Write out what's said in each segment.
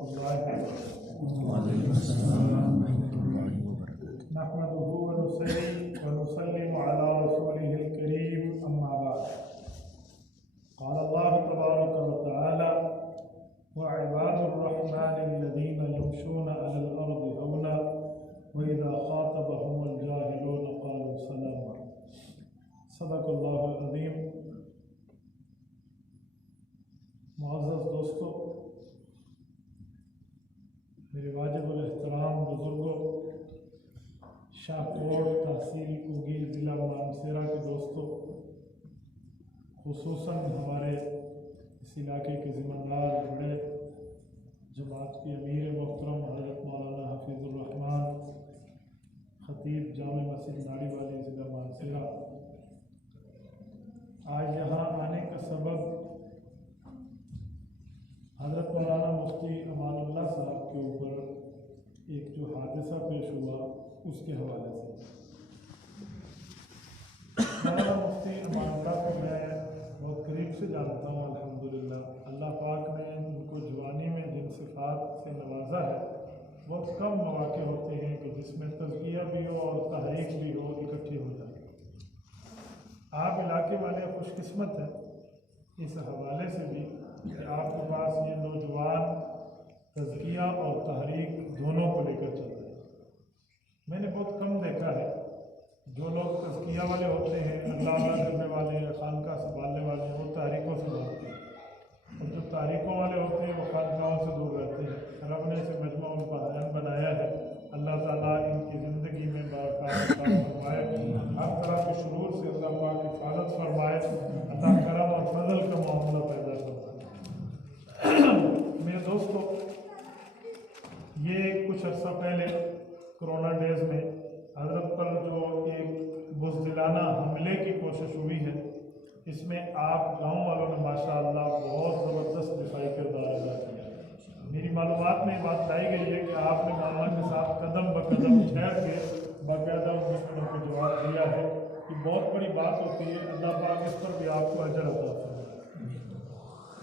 الله وعليكم السلام ورحمة الله وبركاته. نحمده ونسلم على رسوله الكريم أما بعد. قال الله تبارك وتعالى: وعباد الرحمن الذين يمشون على الأرض هونا وإذا خاطبهم الجاهلون قالوا سلاما. صدق اللہ العظیم. معزز دوستو، میرے واجب الاحترام بزرگوں، شاہکوٹ تحصیل کوگی ضلع مانسیرہ کے دوستوں، خصوصاً ہمارے اس علاقے کے ذمہ دار بڑے جماعت کی امیر محترم حضرت مولانا حفیظ الرحمان خطیب جامع مسجد ناڑی والی ضلع مانسیرہ، آج یہاں آنے کا سبب حضرت مولانا مفتی امان اللہ صاحب کے اوپر ایک جو حادثہ پیش ہوا اس کے حوالے سے. مولانا مفتی امان اللہ کو میں بہت قریب سے جانتا ہوں الحمدللہ. اللہ پاک نے ان کو جوانی میں جن صفات سے نوازا ہے، بہت کم مواقع ہوتے ہیں کہ جس میں تزکیہ بھی ہو اور تحریک بھی ہو، اکٹھی ہو جائے. آپ علاقے والے خوش قسمت ہیں اس حوالے سے بھی کہ آپ کے پاس یہ نوجوان تزکیہ اور تحریک دونوں کو لے کر چلتے ہیں. میں نے بہت کم دیکھا ہے جو لوگ تزکیہ والے ہوتے ہیں، اللہ کرنے والے ہیں، خانقاہ سنبھالنے والے ہیں، وہ تحریکوں سے بھاگتے ہیں، اور جو تحریکوں والے ہوتے ہیں وہ خانقاہوں سے دور رہتے ہیں. رب نے اسے مجمع البحرین بنایا ہے. اللہ تعالیٰ ان کی زندگی میں برکات فرمائے، ہر طرح کے شرور سے اللہ پاک حفاظت فرمائے، اللہ کرم اور فضل کا معاملہ پیدا فرمائے. میرے دوستو، یہ کچھ عرصہ پہلے کرونا ڈیز میں حضرت پر جو ایک بزدلانہ حملے کی کوشش ہوئی ہے، اس میں آپ گاؤں والوں نے ماشاءاللہ بہت زبردست دفاعی کردار ادا کیا. میری معلومات میں یہ بات پائی گئی ہے کہ آپ نے مولانا کے ساتھ قدم بقدم ٹھہر کے باقاعدہ دشمنوں کو جواب دیا ہے. یہ بہت بڑی بات ہوتی ہے. اللہ پاک اس پر بھی آپ کو اجر عطا فرمائے.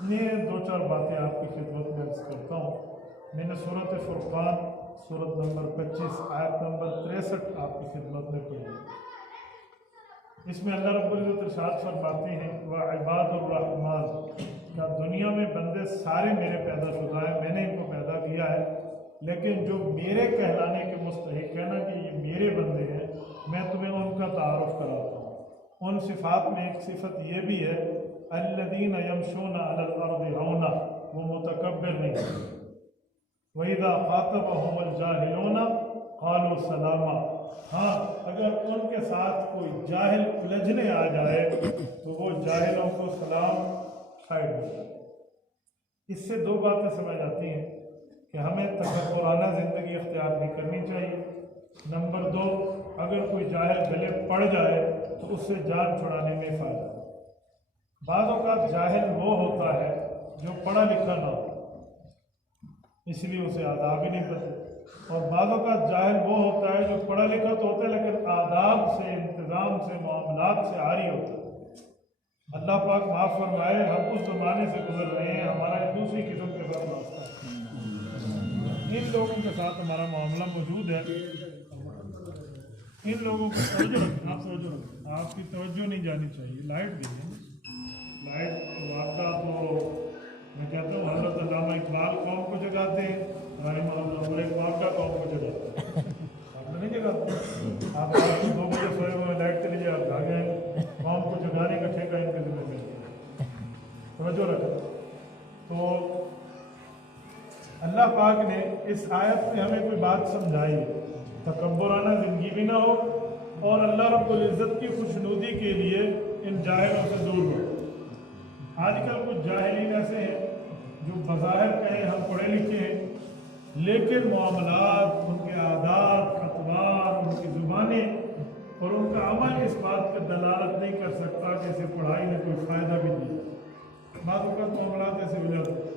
یہ دو چار باتیں آپ کی خدمت میں عرض کرتا ہوں. میں نے سورۃ فرقان سورت نمبر 25 آیت نمبر 63 آپ کی خدمت میں پڑھی. اس میں اللہ رب العزت ارشاد فرماتے ہیں: وعباد الرحمن، کیا دنیا میں بندے سارے میرے پیدا شدہ ہیں، میں نے ان کو پیدا کیا ہے، لیکن جو میرے کہلانے کے مستحق ہے نا کہ یہ میرے بندے ہیں، میں تمہیں ان کا تعارف کراتا ہوں. ان صفات میں ایک صفت یہ بھی ہے: الذین یمشون علی الارض ہونا، وہ متکبر نہیں. وَإِذَا خَاطَبَهُمُ الْجَاهِلُونَ قَالُوا سَلَامًا. ہاں، اگر ان کے ساتھ کوئی جاہل الجھنے آ جائے تو وہ جاہلوں کو سلام سائڈ ہو جائے. اس سے دو باتیں سمجھ آتی ہیں کہ ہمیں تکبرانہ زندگی اختیار نہیں کرنی چاہیے. نمبر دو، اگر کوئی جاہل گلے پڑ جائے تو اس سے جان چھڑانے میں فائدہ. بعض اوقات جاہل وہ ہوتا ہے جو پڑھا لکھا نہ ہو، اس لیے اسے آداب ہی نہیں پتہ. اور بعض اوقات جاہل وہ ہوتا ہے جو پڑھا لکھا تو ہوتا ہے لیکن آداب سے، انتظام سے، معاملات سے عاری ہوتا ہے. اللہ پاک معاف فرمائے، ہم اس زمانے سے گزر رہے ہیں، ہمارا ایک دوسری قسم کے ساتھ واسطہ ہے. ان لوگوں کے ساتھ ہمارا معاملہ موجود ہے. ان لوگوں کو توجہ رکھیں، آپ توجہ رکھیں، آپ کی توجہ نہیں جانی چاہیے. لائٹ دیجیے، لائٹ واقعہ تو میں کہتا ہوں حضرت علامہ اقبال قوم کو جگاتے ہیں، رحمہ اللہ، اور ایک واقعہ قوم کو جگاتے ہیں. آپ نہیں جگاتے. آپ 2 بجے سوئے ہوئے لائٹ چلی جائے، آپ بھاگے ہیں. قوم کو جگانے کا ٹھیکہ ان کے ذمہ میں توجہ رکھیں. تو اللہ پاک نے اس آیت میں ہمیں کوئی بات سمجھائی ہے، تکبرانہ زندگی بھی نہ ہو اور اللہ رب العزت کی خوشنودی کے لیے ان جاہلوں سے دور ہو. آج کل کچھ جاہلین ایسے ہیں جو بظاہر کہیں ہم پڑھے لکھے ہیں، لیکن معاملات، ان کے عادات، اطوار، ان کی زبانیں اور ان کا عمل اس بات پر دلالت نہیں کر سکتا کہ اسے پڑھائی میں کوئی فائدہ بھی نہیں. بعض اوقات معاملات ایسے ہو جاتے ہیں.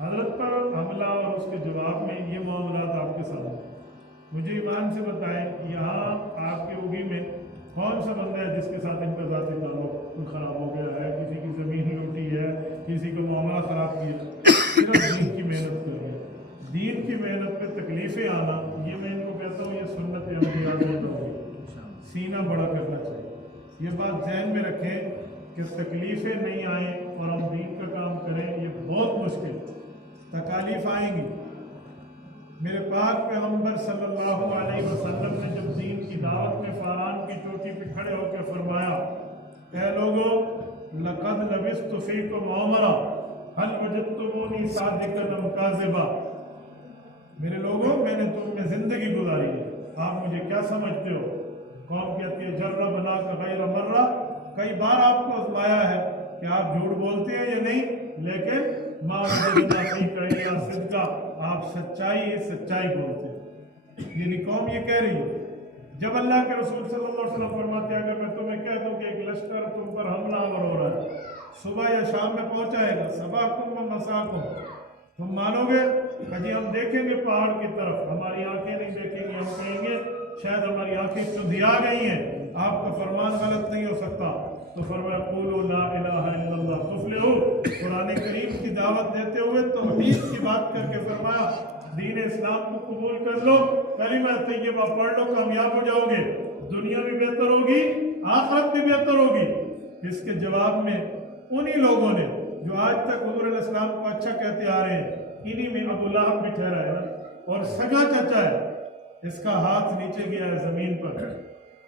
حضرت پر حملہ اور اس کے جواب میں یہ معاملات آپ کے ساتھ ہیں. مجھے ایمان سے بتائیں، یہاں آپ کے اوگی میں کون سا بندہ ہے جس کے ساتھ ان کا ذاتی تعلق خراب ہو گیا ہے، کسی کی زمین لوٹی ہے، کسی کو معاملہ خراب کیا؟ صرف دین کی محنت کر رہے ہیں. जाना, ये मैं इनको कहता हूँ, ये सुन्नत अंबिया में होगी, सीना बड़ा करना चाहिए। ये बात ध्यान में रखें कि तकलीफ़ें नहीं आए और हम दीन का काम करें, ये बहुत मुश्किल, तकालीफ आएंगी। मेरे पाक पैगंबर सल्लल्लाहु अलैहि वसल्लम ने जब दीन की दावत में फारान की चोटी पे खड़े होकर फरमाया, ऐ लोगों, लक़द लबिस्तु फ़ीकुम उमरा हल वजदतुमूनी सादिक़न अम काज़िबा, मेरे लोगों, मैंने तुम में ज़िंदगी गुजारी है, आप मुझे क्या समझते हो? कौम कहती है जर्रा बना का गैर मर्रा, कई बार आपको आज़माया है कि आप झूठ बोलते हैं या नहीं, लेकिन माँ सिद्का, आप सच्चाई बोलते हैं। यानी कौम ये कह रही है। जब अल्लाह के रसूल सल्लल्लाहु अलैहि वसल्लम फरमाते हैं, अगर मैं तुम्हें कह दूं कि एक लश्कर तुम पर हमलावर हो रहा है, सुबह या शाम में पहुंचाएगा, सबाकुम व मसाकुम, तुम मानोगे? अजी हम देखेंगे पहाड़ की तरफ, हमारी आंखें नहीं देखेंगी, हम कहेंगे शायद हमारी आंखें चुंधिया गई हैं, आपका फरमान गलत नहीं हो सकता। तो फरमाया क़ूलू ला इलाहा इल्लल्लाह तुफ़्लिहू, कुरान करीम की दावत देते हुए तौहीद की बात करके फरमाया दीन इस्लाम को कबूल कर लो, कलिमा तय्यबा पढ़ लो, कामयाब हो जाओगे, दुनिया भी बेहतर होगी, आखिरत भी बेहतर होगी। इसके जवाब में उन्हीं लोगों ने जो आज तक हुज़ूर इस्लाम को अच्छा कहते आ रहे हैं, इन्हीं में अबू लहब भी ठहरा है और सगा चाचा है, इसका हाथ नीचे गया है ज़मीन पर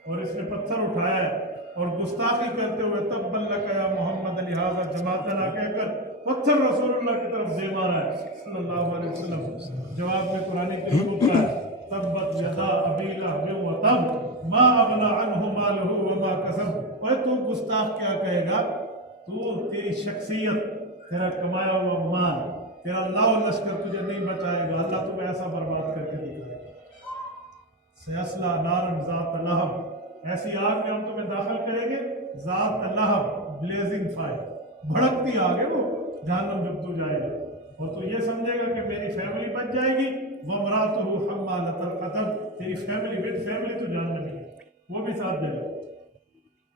और इसने पत्थर उठाया है और गुस्ताखी करते हुए तब्बल लका या मोहम्मद लिहाजा जमातना कहकर पत्थर रसूलुल्लाह की तरफ दे मारा है सल्लल्लाहु अलैहि वसल्लम। जवाब में कुरान करीम होता है तब्बत यदा अबी लहब व तब मा अगना अन्हु मालुहु व मा कसब। ओए तू गुस्ताख क्या कहेगा? तू, तेरी शख्सियत, तेरा कमाया हुआ माल, तेरा लाओ लश्कर तुझे नहीं बचाएगा, अल्लाह तुम्हें ऐसा बर्बाद करके दिखाएगा। सयस्ला नारन ज़ात लहब, ऐसी आग में हम तुम्हें दाखिल करेंगे, ज़ात लहब, ब्लेजिंग फायर, भड़कती आग है वो, जहन्नम जब तू जाएगा और तू ये समझेगा कि मेरी फैमिली बच जाएगी, वमरातुहु हम्मालतल हतब, तेरी फैमिली विद फैमिली तो जहन्नमी है, वो भी साथ देगा।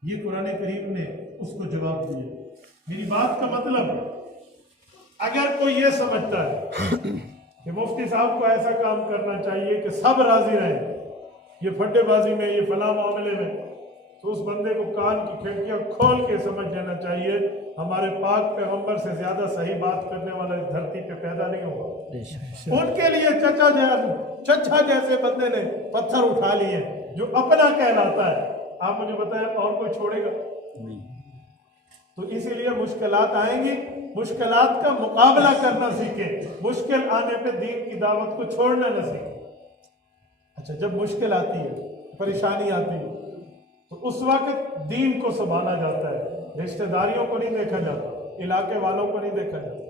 ये कुरान करीम ने उसको जवाब दिया। मेरी बात का मतलब, अगर कोई ये समझता है कि मुफ्ती साहब को ऐसा काम करना चाहिए कि सब राजी रहें, ये फड्डेबाजी में, ये फला मामले में, तो उस बंदे को कान की खिड़कियां खोल के समझ लेना चाहिए, हमारे पाक पैगंबर से ज्यादा सही बात करने वाला इस धरती पे पैदा नहीं होगा। उनके लिए चचा जैसे बंदे ने पत्थर उठा लिए जो अपना कहलाता है, आप मुझे बताएं और कोई छोड़ेगा? तो इसीलिए मुश्किलात आएंगी, मुश्किलात का मुकाबला करना सीखें, मुश्किल आने पे दीन की दावत को छोड़ना न सीखें। अच्छा, जब मुश्किल आती है, परेशानी आती है, तो उस वक्त दीन को संभाला जाता है, रिश्तेदारियों को नहीं देखा जाता, इलाके वालों को नहीं देखा जाता।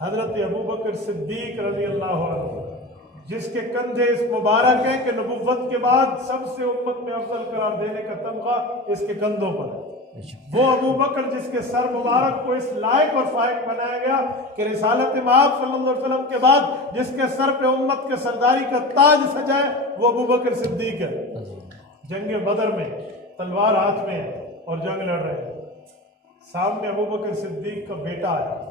हजरत अबू बकर सिद्दीक रज़ी अल्लाह अन्हु, जिसके कंधे इस मुबारक है कि नबुव्वत के बाद सबसे उम्मत में अफजल करार देने का तमगा इसके कंधों पर है, वो अबू बकर जिसके सर मुबारक को इस लायक और फायक बनाया गया कि रिसालत माब सल्लल्लाहु अलैहि वसल्लम के बाद जिसके सर पे उम्मत के सरदारी का ताज सजाए, वो अबू बकर सिद्दीक है। जंग बदर में तलवार हाथ में है और जंग लड़ रहे हैं, सामने अबू बकर सिद्दीक का बेटा है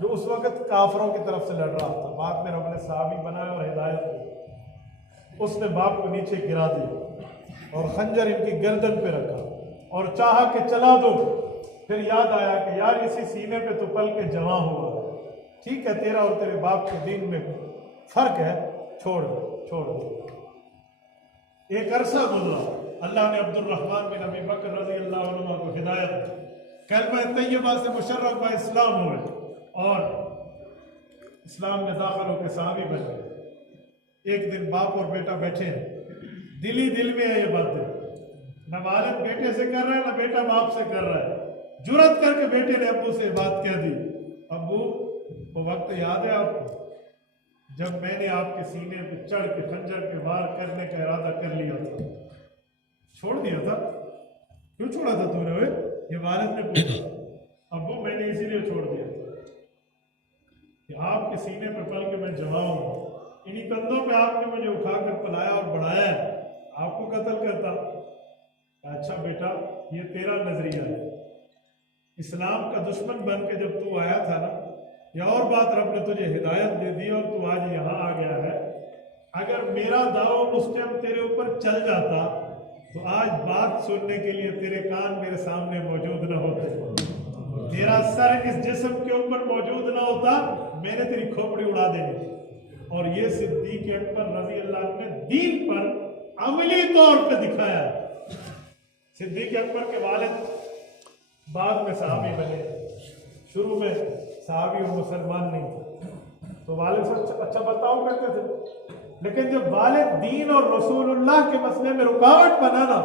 जो उस वक्त काफरों की तरफ से लड़ रहा था, बाद में रब ने सहाबी बनाया और हिदायत दी। उसने बाप को नीचे गिरा दिया और खंजर इनकी गर्दन पे रखा और चाहा कि चला दो, फिर याद आया कि यार इसी सीने पे तो पल के जमा हुआ, ठीक है तेरा और तेरे बाप के दीन में फर्क है, छोड़ दो। एक अरसा गुजरा, अल्लाह ने अब्दुल रहमान बिन अबी बकर रज़ी अल्लाह अन्हु को हिदायत दी, कलमा तैयबा से मुशर्रफ व इस्लाम हुए और इस्लाम में दाखिल होकर सहाबी बन गए। एक दिन बाप और बेटा बैठे हैं, दिल में है ये बातें, न वालिद बेटे से कर रहा है न बेटा बाप से कर रहा है। जुर्रत करके बेटे ने अब्बू से बात कह दी, अब्बू वो वक्त याद है आपको जब मैंने आपके सीने पे चढ़ के खंजर के वार करने का इरादा कर लिया था, छोड़ दिया था? क्यों छोड़ा था तूने? ये वालिद ने पूछा। अब्बू मैंने इसीलिए छोड़ दिया था कि आपके सीने पर पल के मैं जमा हूं, इन्हीं कंधों पे आपने मुझे उठाकर पलाया और बढ़ाया है, आपको कत्ल करता। अच्छा बेटा, ये तेरा नजरिया है, इस्लाम का दुश्मन बन के जब तू आया था ना, या और बात, रब ने तुझे हिदायत दे दी और तू आज यहाँ आ गया है। अगर मेरा दाव उस टाइम तेरे ऊपर चल जाता तो आज बात सुनने के लिए तेरे कान मेरे सामने मौजूद न होते, तेरा सर इस जिस्म के ऊपर मौजूद ना होता, मैंने तेरी खोपड़ी उड़ा देनी थी। और ये सिद्दीक अकबर रजी अल्लाह ने दीन पर अमली तौर पे दिखाया। सिद्दीक अकबर के वालिद बाद में सहाबी बने, शुरू में सहाबी और मुसलमान नहीं थे, तो वालिद से अच्छा बर्ताव करते थे, लेकिन जब वालिद दीन और रसूलुल्लाह के मसले में रुकावट बनाना,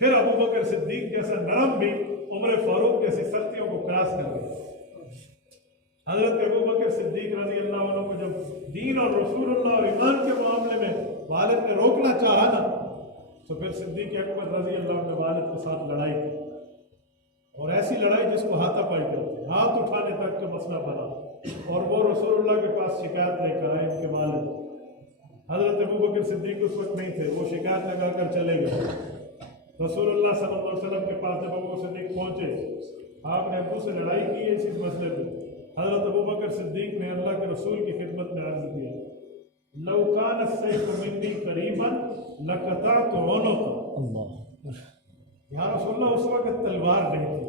फिर अबू बकर सिद्दीक जैसा नरम भी उमर फारूक जैसी सख्तियों को क्रॉस कर गया। हजरत अबू बकर सिद्दीक रजी अल्लाह अन्हु को जब दीन और रसूलुल्लाह और ईमान के मामले में वालिद ने रोकना चाहा ना, तो फिर सिद्दीक अकबर रजी अल्लाह ने वालिद के साथ लड़ाई की, और ऐसी लड़ाई जिसको हाथापाई करते, हाथ उठाने तक का मसला बना। और वो रसूलुल्लाह के पास शिकायत लेकर आए इनके वालिद। हजरत अबू बकर सिद्दीक उस वक्त नहीं थे, वो शिकायत लगा कर चले गए। रसूलुल्लाह सल्लल्लाहु अलैहि वसल्लम के पास जब अबू बकर सिद्दीक पहुंचे, आपने अबू से लड़ाई की है इस मसले में। हजरत अबू बकर सिद्दीक ने अल्लाह के रसूल की खिदमत में अर्ज किया, लौ कान अस्सैफ़ु मिन्नी करीबन लक़तअतु उनुक़ा। या रसूलल्लाह, उस वक्त तलवार नहीं थी,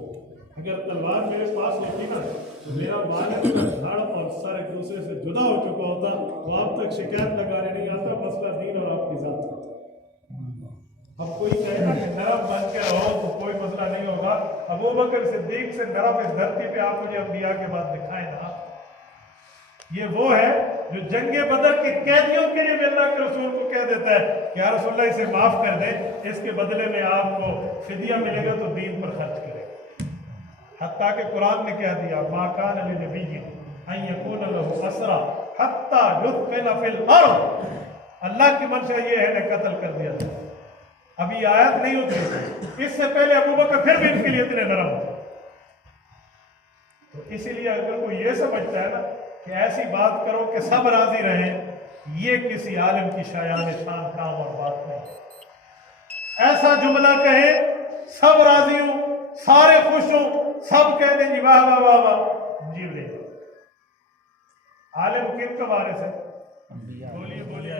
अगर तलवार मेरे पास होती ना तो मेरा वालिद का धड़ और सर एक दूसरे से जुदा हो चुका होता, वो आप तक शिकायत लगाने नहीं आता, मसला दीन और आपकी जात का। अब कोई कहेगा कि नरम बन के रहो तो कोई मसला नहीं होगा। अबू बकर सिद्दीक से नरम इस धरती पे आप मुझे अंबिया के बाद दिखाएं ना। ये वो है जो जंगे बदर के कैदियों के लिए अल्लाह के रसूल को कह देता है कि या रसूलल्लाह इसे माफ कर दे, इसके बदले में आपको फिदिया मिलेगा तो दीन पर खर्च करेगा। हत्ता के कुरान ने कह दिया, मा कान लिनबिय्यिन अन यकून लहू असरा हत्ता युथक़िन फिल अर्ज़। अल्लाह की मंशा ये है, ने कत्ल कर दिया था। अभी आयत नहीं होती, इससे पहले अबू बकर फिर भी इनके लिए इतने नरम थे। तो इसीलिए अगर कोई ये समझता है ना कि ऐसी बात करो कि सब राजी रहें, ये किसी आलिम की शायान शान काम और बात नहीं। ऐसा जुमला कहे सब राजी हो, सारे खुश हो, सब कह दें जी वाह वाह वाह वाह, जी ले। आलिम किन का वारिस है? बोलिए बोलिए।